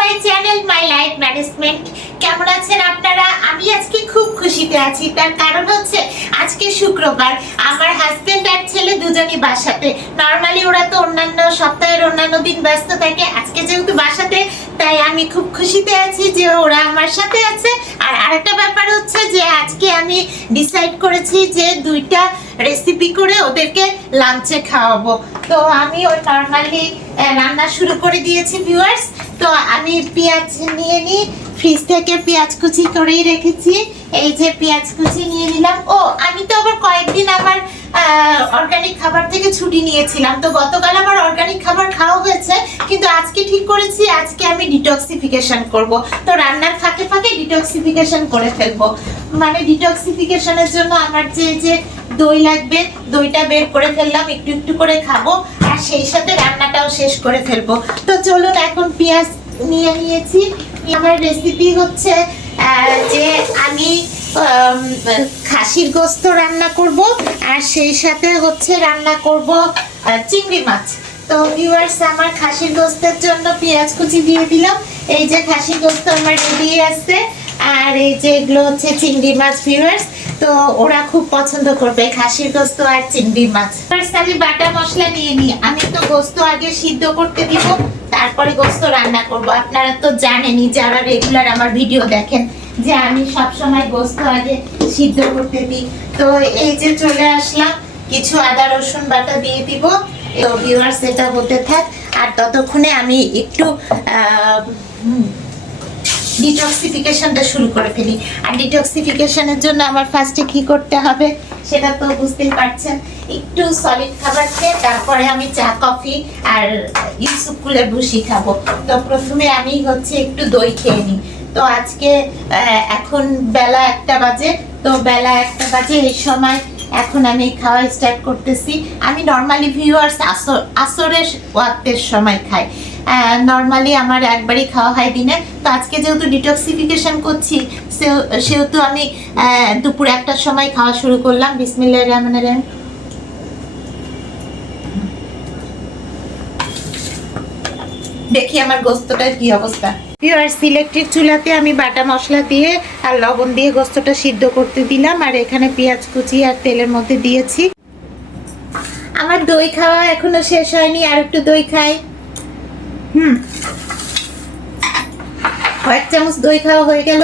My channel my life management. কেমন আছেন আপনারা? আমি আজকে খুব খুশিতে আছি। তার কারণ হচ্ছে আজকে শুক্রবার, আমার হাজবেন্ড আর ছেলে দুজনই বাসাতে। নর্মালি ওরা তো অন্যান্য সপ্তাহের অন্যান্য দিন ব্যস্ত থাকে, আজকে যেহেতু বাসাতে তাই আমি খুব খুশিতে আছি যে ওরা আমার সাথে আছে। আর আরেকটা ব্যাপার হচ্ছে যে আজকে আমি ডিসাইড করেছি যে দুইটা রেসিপি করে ওদেরকে লাঞ্চে খাওয়াবো। তো আমি ওই নর্মালি রান্না শুরু করে দিয়েছি ভিউয়ার্স। তো আমি পেঁয়াজ নিয়ে নিই, ফ্রিজ থেকে পেঁয়াজ কুচি করেই রেখেছি। এই যে পেঁয়াজ কুচি নিয়ে নিলাম। ও আমি তো আবার কয়েকদিন আমার অর্গানিক খাবার থেকে ছুটি নিয়েছিলাম, তো গতকাল আমার অর্গানিক খাবার খাওয়া হয়েছে, কিন্তু আজকে ঠিক করেছি আজকে আমি ডিটক্সিফিকেশন করব। তো রান্নার ফাঁকে ফাঁকে ডিটক্সিফিকেশন করে ফেলবো। মানে ডিটক্সিফিকেশনের জন্য আমার যে দই লাগবে, দইটা বের করে ফেললাম, একটু একটু করে খাবো আর সেই সাথে রান্নাটাও শেষ করে ফেলবো। তো চলুন, এখন পেঁয়াজ নিয়ে নিয়েছি। আমার রেসিপি হচ্ছে যে আমি খাসির গোস্ত রান্না করব আর সেই সাথে হচ্ছে রান্না করব চিংড়ি মাছ। তো ভিউয়ার্স, আমার খাসির গোস্তের জন্য পেঁয়াজ কুচি দিয়ে দিলাম। এই যে খাসির গোস্ত আমার রেডি আছে, আর এই যে এগুলো হচ্ছে চিংড়ি মাছ ভিউয়ার্স। তো ওরা খুব পছন্দ করবে খাসির গোস্ত আর চিংড়ি মাছ। আমি বাটা মশলা নিয়ে নিই। আমি তো গোস্ত আগে সিদ্ধ করতে দিব, তারপরে গোস্ত রান্না করব। আপনারা তো জানেনই, যারা রেগুলার আমার ভিডিও দেখেন, যে আমি সব সময় গোস্ত আগে সিদ্ধ করতে দিই। তো এই যে চলে আসলাম, কিছু আদা রসুন বাটা দিয়ে দিব। তো ভিউয়ার্স, এটা হতে থাক, আর ততক্ষণে আমি একটু ডিটক্সিফিকেশনটা শুরু করে ফেলি। আর ডিটক্সিফিকেশনের জন্য আমার ফার্স্টে কি করতে হবে সেটা তো বুঝতেই পারছেন। একটু সলিড খাবার খেয়ে তারপরে আমি চা কফি আর ইউসুফ কুলের ভুসি খাবো। তো প্রথমে আমি হচ্ছে একটু দই খেয়ে নিই। তো আজকে এখন বেলা 1টা বাজে। তো বেলা 1টা বাজে, এই সময় এখন আমি খাওয়া স্টার্ট করতেছি। আমি নর্মালি ভিউয়ার্স আসরের ওয়াক্তের সময় খাই। নর্মালি আমার একবারই খাওয়া হয় দিনে। তো আজকে যেহেতু ডিটক্সিফিকেশন করছি, সেহেতু আমি দুপুর 1টার সময় খাওয়া শুরু করলাম। বিসমিল্লাহির রহমানির রহিম। দেখি আমার গোস্তটার কি অবস্থা। ভিউয়ার্স, ইলেকট্রিক চুলাতে আমি বাটা মশলা দিয়ে আর লবণ দিয়ে গোস্তটা সিদ্ধ করতে দিলাম, আর এখানে পেঁয়াজ কুচি আর তেলের মধ্যে দিয়েছি। আমার দই খাওয়া এখনো শেষ হয়নি, আর একটু দই খাই। কয়েক চামচ দই খাওয়া হয়ে গেল।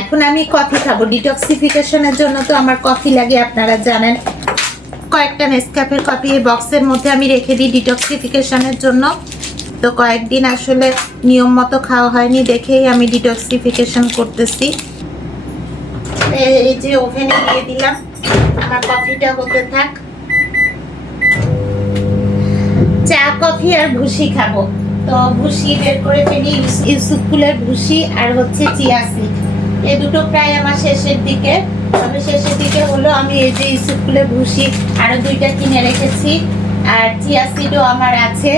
এখন আমি কফি খাবো। ডিটক্সিফিকেশনের জন্য তো আমার কফি লাগে, আপনারা জানেন। কয়েকটা নেসক্যাফের কফি এই বক্সের মধ্যে আমি রেখে দিই ডিটক্সিফিকেশনের জন্য। তো কয়েকদিন আসলে নিয়ম মতো খাওয়া হয়নি, দেখেই আমি ডিটক্সিফিকেশন করতেছি। এই যে ওভেনে দিয়ে দিলাম, আমার কফিটা হতে থাক। চা কফি আর ভুসি খাবো। তো ভুসি বের করে ফেলি, ইউসুফ কুলের ভুসি আর হচ্ছে চিয়া সিড। এই দুটো প্রায় আমার শেষের দিকে। তবে শেষের দিকে হলো আমি এই যে ইউসুফ কুলের ভুসি আরো 2টা কিনে রেখেছি, আর চিয়া সিডও আমার আছে।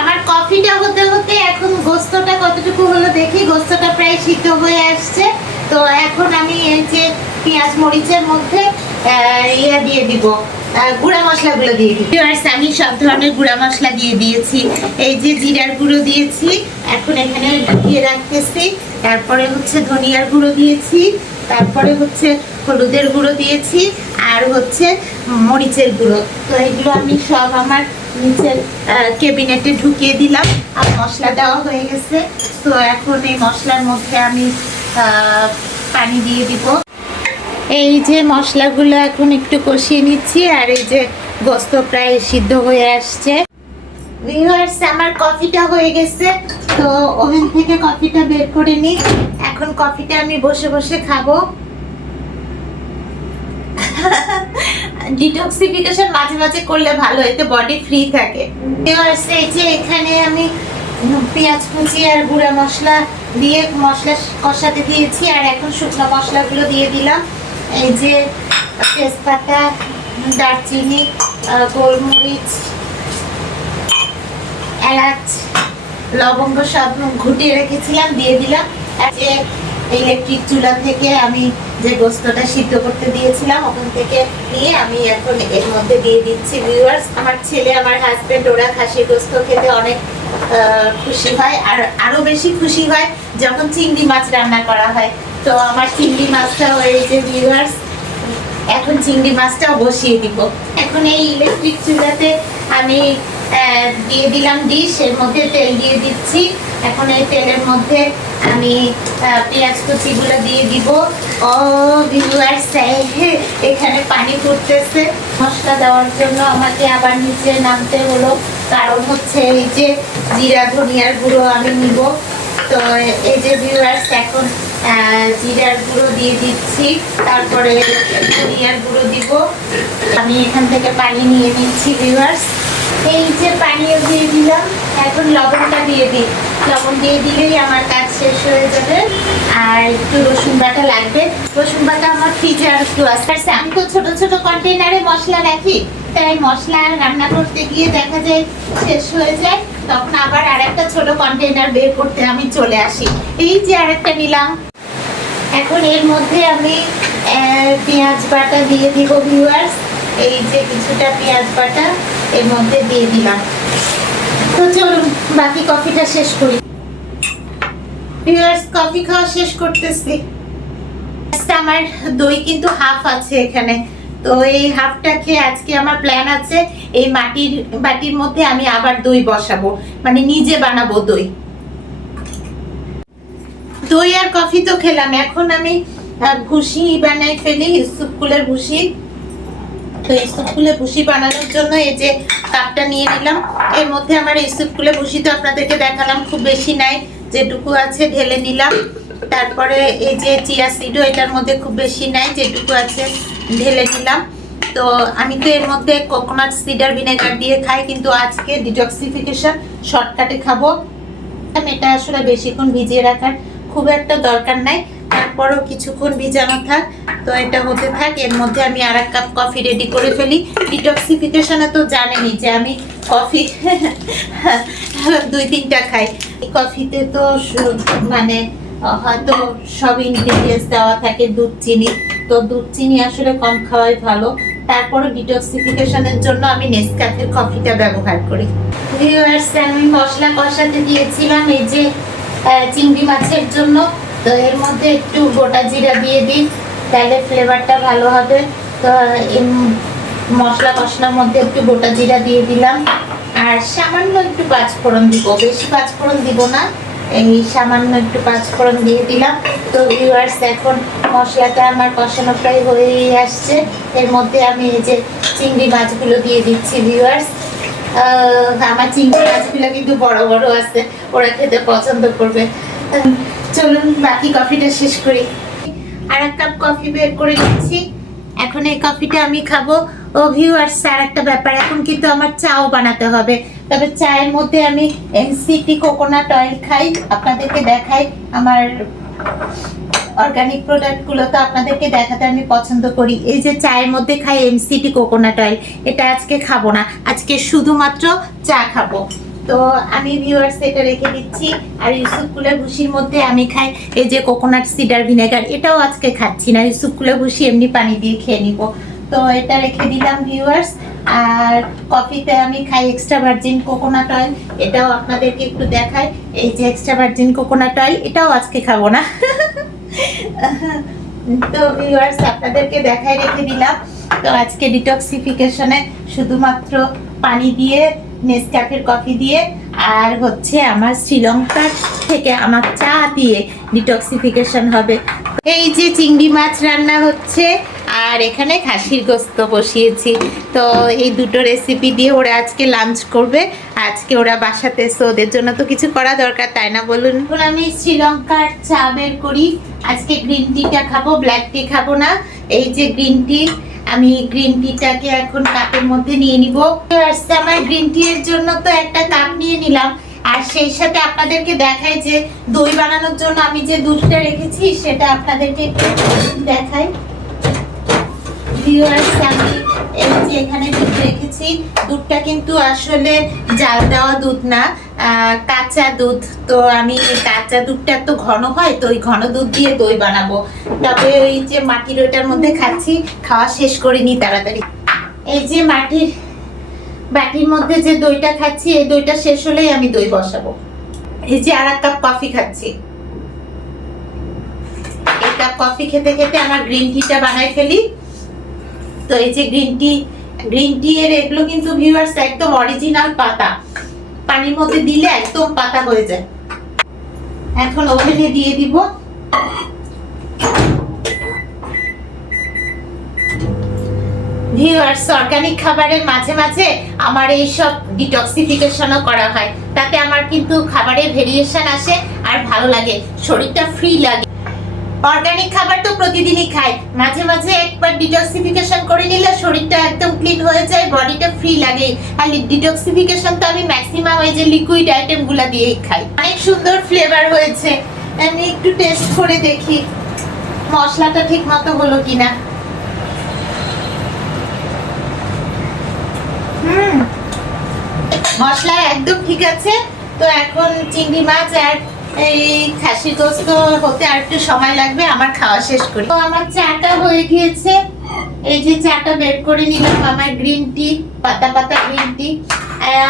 আমার কফিটা হতে হতে এখন গোস্তটা কতটুকু হলো দেখি। গোস্তটা প্রায় সিদ্ধ হয়ে আসছে। তো এখন আমি এই যে পেঁয়াজ মরিচের মধ্যে দিয়ে দিব, গুঁড়া মশলাগুলো দিয়ে দিই। আমি সব ধরনের গুঁড়া মশলা দিয়ে দিয়েছি। এই যে জিরার গুঁড়ো দিয়েছি, এখন এখানে ঢুকিয়ে রাখতেছি। তারপরে হচ্ছে ধনিয়ার গুঁড়ো দিয়েছি, তারপরে হচ্ছে হলুদের গুঁড়ো দিয়েছি, আর হচ্ছে মরিচের গুঁড়ো। তো এগুলো আমি সব আমার নিচের ক্যাবিনেটে ঢুকিয়ে দিলাম, আর মশলা দেওয়া হয়ে গেছে। তো এখন এই মশলার মধ্যে আমি পানি দিয়ে দিব। এই যে মশলাগুলো এখন একটু কষিয়ে নিচ্ছি, আর এই যে গোস্ত প্রায় সিদ্ধ হয়ে আসছে। ভিউয়ার্স, আমার কফিটা হয়ে গেছে। তো ওভেন থেকে কফিটা বের করে নিই। এখন কফিটা আমি বসে বসে খাবো। ডিটক্সিফিকেশন মাঝে মাঝে করলে ভালো, এতে বডি ফ্রি থাকে। ভিউয়ার্স, এই যে এখানে আমি পেঁয়াজ কুচি আর গুঁড়া মশলা দিয়ে মশলা কষাতে দিয়েছি, আর এখন শুকনো মশলাগুলো দিয়ে দিলাম। এই যে তেজপাতা, দারচিনি, গোলমরিচ, এলাচ, লবঙ্গ সব ঘুটিয়ে রেখেছিলাম, দিয়ে দিলাম। যে ইলেকট্রিক চুলা থেকে আমি যে গোস্তটা সিদ্ধ করতে দিয়েছিলাম ওখান থেকে নিয়ে আমি এখন এর মধ্যে দিয়ে দিচ্ছি। ভিউয়ার্স, আমার ছেলে, আমার হাজবেন্ড, ওরা খাসির গোস্ত খেতে অনেক খুশি হয়। আর আরো বেশি খুশি হয় যখন চিংড়ি মাছ রান্না করা হয়। তো আমার চিংড়ি মাছটা এই যে ভিউয়ার্স, এখন চিংড়ি মাছটাও বসিয়ে দিব। এখন এই ইলেকট্রিক চুলাতে আমি দিয়ে দিলাম ডিশ, এর মধ্যে তেল দিয়ে দিচ্ছি। এখন এই তেলের মধ্যে আমি পেঁয়াজ কুচিগুলো দিয়ে দিব। ও ভিউয়ার্স, এখানে পানি ফুটতেছে। মশলা দেওয়ার জন্য আমাকে আবার নিচে নামতে হলো, কারণ হচ্ছে এই যে জিরা ধনিয়ার গুঁড়ো আমি নিব। তো এই যে ভিউয়ার্স, এখন জিরার গুঁড়ো দিয়ে দিচ্ছি, তারপরে ধনিয়ার গুঁড়ো দিব। আমি এখান থেকে পানি নিয়ে নিচ্ছি ভিউয়ার্স। এই যে পানিও দিয়ে দিলাম। এখন লবণটা দিয়ে দিই, লবণ দিয়ে দিলেই আমার কাজ শেষ হয়ে যাবে। আর একটু রসুন বাটা লাগবে, রসুন বাটা আমার ফ্রিজে আর একটু আছে। আমি তো ছোট ছোট কন্টেনারে মশলা রাখি, তাই মশলা রান্না করতে গিয়ে দেখা যায় শেষ হয়ে যায়, তখন আবার আরেকটা ছোট কন্টেনার বের করতে আমি চলে আসি। এই যে আরেকটা নিলাম। এখন এর মধ্যে আমি পেঁয়াজ বাটা দিয়ে দিব ভিউয়ার্স। এই যে কিছুটা পেঁয়াজ বাটা এর মধ্যে দিয়ে দিলাম। তো চলুন বাকি কফিটা শেষ করি। ভিউয়ার্স, কফি খাওয়া শেষ করতেছি। আমার দই কিন্তু হাফ আছে এখানে, তো এই হাফটা খেয়ে আজকে আমার প্ল্যান আছে এই মাটির বাটির মধ্যে আমি আবার দই বসাবো, মানে নিজে বানাবো দই। দই আর কফি তো খেলাম, এখন আমি ভুসি বানাই ফেলি, ইউসুফকুলের ভুসি। তো ইউসুফকুলের ভুসি বানানোর জন্য এই যে কাপটা নিয়ে নিলাম। এর মধ্যে আমার ইউসুফকুলের ভুসি তো আপনাদেরকে দেখালাম, খুব বেশি নাই, যেটুকু আছে ঢেলে নিলাম। তারপরে এই যে চিয়া সিডও এটার মধ্যে খুব বেশি নাই, যেটুকু আছে ঢেলে নিলাম। তো আমি তো এর মধ্যে কোকোনাট সিডার ভিনেগার দিয়ে খাই, কিন্তু আজকে ডিটক্সিফিকেশন শর্টকাটে খাবো। এটা আসলে বেশিক্ষণ ভিজিয়ে রাখার খুব একটা দরকার নাই, তারপরও কিছুক্ষণ ভিজানো থাক। তো এটা হতে থাক, এর মধ্যে আমি আর এক কাপ কফি রেডি করে ফেলি। ডিটক্সিফিকেশনে তো জানেনই যে আমি কফি 2-3টা খাই। এই কফিতে তো মানে হয়তো সব ইনগ্রিডিয়েন্টস দেওয়া থাকে, দুধ চিনি, তো দুধ চিনি আসলে কম খাওয়াই ভালো। তারপরে ডিটক্সিফিকেশনের জন্য আমি নেসক্যাফের কফিটা ব্যবহার করি। ভিউয়ার্স, আমি মশলা কষাতে দিয়েছিলাম এই যে চিংড়ি মাছের জন্য, তো এর মধ্যে একটু গোটা জিরা দিয়ে দিই, তাহলে ফ্লেভারটা ভালো হবে। তো মশলা কষানোর মধ্যে একটু গোটা জিরা দিয়ে দিলাম, আর সামান্য একটু পাঁচফোড়ন দিব, বেশি পাঁচফোড়ন দিব না, এই সামান্য একটু পাঁচফোড়ন দিয়ে দিলাম। তো ভিউয়ার্স, এখন মশলাটা আমার কষানো প্রায় হয়েই আসছে। এর মধ্যে আমি এই যে চিংড়ি মাছগুলো দিয়ে দিচ্ছি ভিউয়ার্স। আমার চিংড়ি মাছগুলো কিন্তু বড় বড় আছে, ওরা খেতে পছন্দ করবে। চলুন বাকি কফিটা শেষ করি। আর এক কাপ কফি বের করে নিচ্ছি, এখন এই কফিটা আমি খাবো। ও ভিউয়ার্স, আর একটা ব্যাপার, এখন কিন্তু আমার চাও বানাতে হবে। তবে চায়ের মধ্যে আমি এনসিটি কোকোনাট অয়েল খাই, আপনাদেরকে দেখাই। আমার অর্গানিক প্রোডাক্টগুলো তো আপনাদেরকে দেখাতে আমি পছন্দ করি। এই যে চায়ের মধ্যে খাই এমসিটি কোকোনাট অয়েল, এটা আজকে খাবো না, আজকে শুধুমাত্র চা খাবো। তো আমি ভিউয়ার্স এটা রেখে দিচ্ছি। আর ইউসুফকুলের ভুসির মধ্যে আমি খাই এই যে কোকোনাট সিডার ভিনেগার, এটাও আজকে খাচ্ছি না, ইউসুফকুলের ভুসি এমনি পানি দিয়ে খেয়ে নিব। তো এটা রেখে দিলাম ভিউয়ার্স। আর কফিতে আমি খাই এক্সট্রা ভার্জিন কোকোনাট অয়েল, এটাও আপনাদেরকে একটু দেখাই। এই যে এক্সট্রা ভার্জিন কোকোনাট অয়েল, এটাও আজকে খাবো না। তো ভিউয়ার্স, আপনাদেরকে দেখাই রেখে দিলাম। তো আজকে ডিটক্সিফিকেশনে শুধুমাত্র পানি দিয়ে, নেসক্যাফের কফি দিয়ে, আর হচ্ছে আমার শ্রীলঙ্কার থেকে আমার চা দিয়ে ডিটক্সিফিকেশন হবে। এই যে চিংড়ি মাছ রান্না হচ্ছে, আর এখানে খাসির গোস্ত বসিয়েছি। তো এই দুটো রেসিপি দিয়ে ওরা আজকে লাঞ্চ করবে। আজকে ওরা বাসাতে, সো ওদের জন্য তো কিছু করা দরকার, তাই না বলুন? এখন আমি শ্রীলঙ্কার চা বের করি। আজকে গ্রিন টিটা খাবো, ব্ল্যাক টি খাবো না। এই যে গ্রিন টি, আমি গ্রিন টিটাকে এখন কাপের মধ্যে নিয়ে নিব। আমার গ্রিন টি এর জন্য তো একটা কাপ নিয়ে নিলাম, আর সেই সাথে আপনাদেরকে দেখাই যে দই বানানোর জন্য আমি যে দুধটা রেখেছি সেটা আপনাদেরকে একটু দেখাই। ভিউয়ার্স, আমি এই যে এখানে দুধ রেখেছি, দুধটা কিন্তু আসলে জাল দেওয়া দুধ না, কাঁচা দুধ। তো আমি কাঁচা দুধটা একটু ঘন হয়, তো ওই ঘন দুধ দিয়ে দই বানাবো। তবে ওই যে মাটির ওইটার মধ্যে খাচ্ছি, খাওয়া শেষ করিনি তাড়াতাড়ি। এই যে বাটির মধ্যে যে দইটা খাচ্ছি, এই দইটা শেষ হলেই আমি দই বসাবো। এই যে আর এক কাপ কফি খাচ্ছি। এই কাপ কফি খেতে খেতে আমার গ্রিন টিটা বানাই ফেলি। তো এই যে গ্রিন টি এর এগুলো কিন্তু ভিউয়ার্স একদম অরিজিনাল পাতা, পানির মধ্যে দিলে একদম পাতা হয়ে যায়। এখন ওভেনে দিয়ে দিব। ভিউয়ার্স, অর্গানিক খাবারের মাঝে মাঝে আমার এই সব ডিটক্সিফিকেশনও করা হয়, তাতে আমার কিন্তু খাবারের ভেরিয়েশন আসে আর ভালো লাগে, শরীরটা ফ্রি লাগে। অর্গানিক খাবার তো প্রতিদিনই খাই, মাঝে মাঝে একবার ডিটক্সিফিকেশন করে নিলে শরীরটা একদম ক্লিন হয়ে যায়, বডিটা ফ্রি লাগে। আর ডিটক্সিফিকেশন তো আমি ম্যাক্সিমাম এই যে লিকুইড আইটেমগুলো দিয়েই খাই। অনেক সুন্দর ফ্লেভার হয়েছে, আমি একটু টেস্ট করে দেখি মশলাটা ঠিক মতো হলো কিনা। মশলা একদম ঠিক আছে। তো এখন চিংড়ি মাছ আর এই খাসি গোস্ত হতে আর একটু সময় লাগবে, আমার খাওয়া শেষ করি। তো আমার চাটা হয়ে গিয়েছে, এই যে চাটা বের করে নিলাম। আমার গ্রিন টি, পাতা পাতা গ্রিন টি,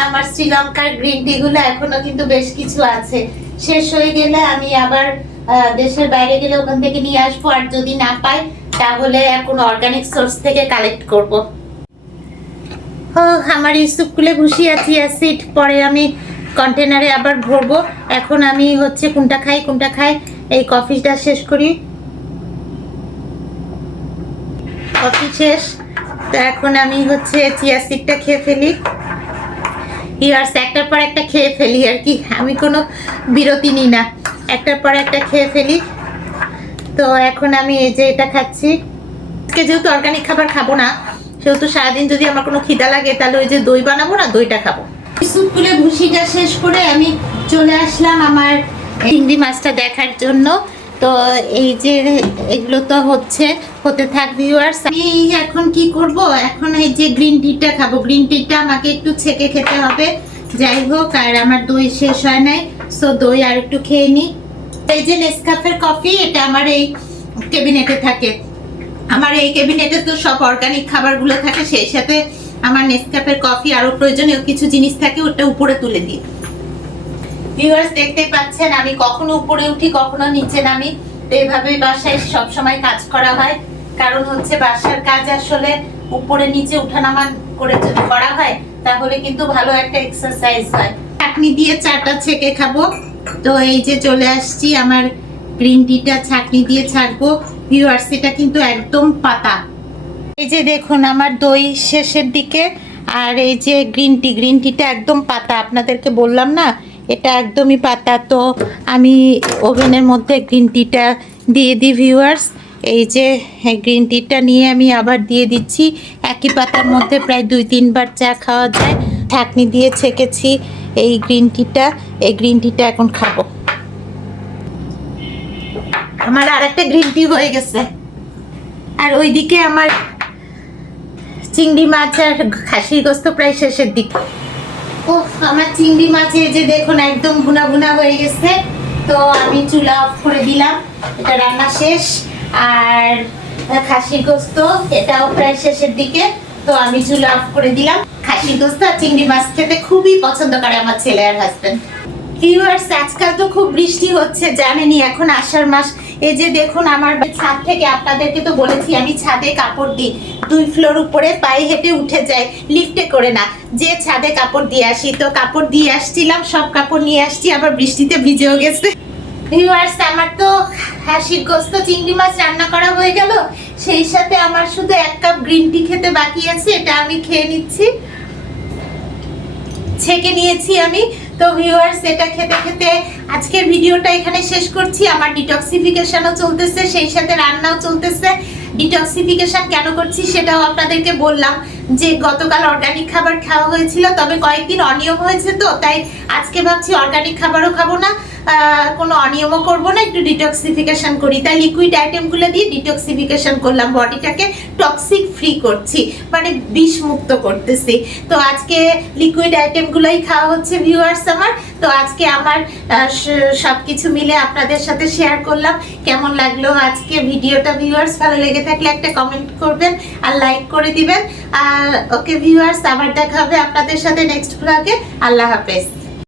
আমার শ্রীলঙ্কার গ্রিন টি গুলো এখনো কিন্তু বেশ কিছু আছে, শেষ হয়ে গেলে আমি আবার দেশের বাইরে গেলে ওখান থেকে নিয়ে আসবো, আর যদি না পাই তাহলে এখন অর্গানিক সোর্স থেকে কালেক্ট করব। আমার ইউসুফকুলে ভুসি আছি অ্যাসিড, পরে আমি কন্টেনারে আবার ভরবো। এখন আমি হচ্ছে কোনটা খাই এই কফিটা শেষ করি। কফি শেষ, তো এখন আমি হচ্ছে চিয়া সিডটা খেয়ে ফেলি। ইয়ার্স, একটার পর একটা খেয়ে ফেলি আর কি, আমি কোনো বিরতি নিই না, একটার পর একটা খেয়ে ফেলি। তো এখন আমি এই যে এটা খাচ্ছি। আজকে যেহেতু অর্গানিক খাবার খাবো না, সেহেতু সারাদিন যদি আমার কোনো খিদা লাগে তাহলে ওই যে দই বানাবো না, দইটা খাবো। স্যুপগুলো ভুসিটা শেষ করে আমি চলে আসলাম আমার চিংড়ি মাছটা দেখার জন্য। তো এই যে এগুলো তো হতে থাক ভিউয়ার্স। আমি এখন কি করব, এখন এই যে গ্রিন টিটা খাবো। গ্রিন টিটা আমাকে একটু ছেঁকে খেতে হবে, যাই হোক। আর আমার দই শেষ হয় নাই, সো দই আর একটু খেয়ে নিই। এই যে নেসকাফের কফি, এটা আমার এই ক্যাবিনেটে থাকে। আমার এই ক্যাবিনেটে তো সব অর্গানিক খাবারগুলো থাকে, সেই সাথে আমার নেসকাফের কফি আরো প্রয়োজনীয় কিছু জিনিস থাকে, ওটা উপরে তুলে দিই। ভিউয়ার্স, দেখতে পাচ্ছেন আমি কখনো উপরে উঠি কখনো নিচে নামি, তো এইভাবেই বাসায় সব সময় কাজ করা হয়। কারণ হচ্ছে বাসার কাজ আসলে উপরে নিচে উঠানামা করে যদি করা হয় তাহলে কিন্তু ভালো একটা এক্সারসাইজ হয়। চাটনি দিয়ে চাটা ছেঁকে খাবো। তো এই যে চলে আসছি, আমার গ্রিন টিটা ছাঁকনি দিয়ে ছাঁকবো। ভিউয়ার্স, এটা কিন্তু একদম পাতা। এই যে দেখুন আমার দই শেষের দিকে, আর এই যে গ্রিন টিটা একদম পাতা। আপনাদেরকে বললাম না এটা একদমই পাতা। তো আমি ওভেনের মধ্যে গ্রিন টিটা দিয়ে দিই ভিউয়ার্স। এই যে গ্রিন টিটা নিয়ে আমি আবার দিয়ে দিচ্ছি। একই পাতার মধ্যে প্রায় 2-3 বার চা খাওয়া যায়। ছাঁকনি দিয়ে ছেঁকেছি এই গ্রিন টিটা এখন খাবো। আমার আরেকটা গ্রিন টি হয়ে গেছে। আর ওইদিকে আমার চিংড়ি মাছ আর খাসির গোস্ত প্রায় শেষের দিকে। আমার চিংড়ি মাছে যে দেখুন একদম ভুনা ভুনা হয়ে গেছে। তো আমি চুলা অফ করে দিলাম, এটা রান্না শেষ। আর খাসির গোস্ত এটাও প্রায় শেষের দিকে, তো আমি চুলা অফ করে দিলাম। খাসির গোস্ত আর চিংড়ি মাছ খেতে খুবই পছন্দ করে আমার ছেলে আর হাজবেন্ড। ভিউয়ার্স, আজকাল তো খুব বৃষ্টি হচ্ছে, জানেনই এখন আষাঢ় মাস। এই যে দেখুন আমার ছাদ থেকে, আপনাদেরকে তো বলেছি আমি ছাদে কাপড় দিই, 2 ফ্লোর উপরে পায়ে হেঁটে উঠে যায়, লিফটে করে না, যে ছাদে কাপড় দিয়ে আসি। তো কাপড় দিয়ে আসছিলাম, সব কাপড় নিয়ে আসছি, আবার বৃষ্টিতে ভিজেও গেছে। ভিউয়ার্স, আমার তো খাসির গোস্ত চিংড়ি মাছ রান্না করা হয়ে গেল, সেই সাথে আমার শুধু 1 কাপ গ্রিন টি খেতে বাকি আছে, এটা আমি খেয়ে নিচ্ছি। ছেঁকে নিয়েছি আমি। তো ভিউয়ার্স, এটা খেতে খেতে আজকের ভিডিওটা এখানে শেষ করছি। আমার ডিটক্সিফিকেশনও চলতেছে, সেই সাথে রান্নাও চলতেছে। ডিটক্সিফিকেশন কেন করছি সেটাও আপনাদেরকে বললাম, যে গতকাল অর্গানিক খাবার খাওয়া হয়েছিল, তবে কয়েকদিন অনিয়ম হয়েছে, তো তাই আজকে ভাবছি অর্গানিক খাবারও খাবো না, কোনো অনিয়মও করব না, একটু ডিটক্সিফিকেশন করি, তাই লিকুইড আইটেমগুলো দিয়ে ডিটক্সিফিকেশন করলাম, বডিটাকে টক্সিক ফ্রি করছি, মানে বিষ মুক্ত করতেছি। তো আজকে লিকুইড আইটেমগুলোই খাওয়া হচ্ছে ভিউয়ার্স আমার। তো আজকে আমার সব কিছু মিলে আপনাদের সাথে শেয়ার করলাম। কেমন লাগলো আজকে ভিডিওটা ভিউয়ার্স? ভালো লেগে থাকলে একটা কমেন্ট করবেন আর লাইক করে দিবেন। ওকে ভিউয়ার্স, আবার দেখা হবে আপনাদের সাথে নেক্সট ব্লগে। আল্লাহ হাফেজ।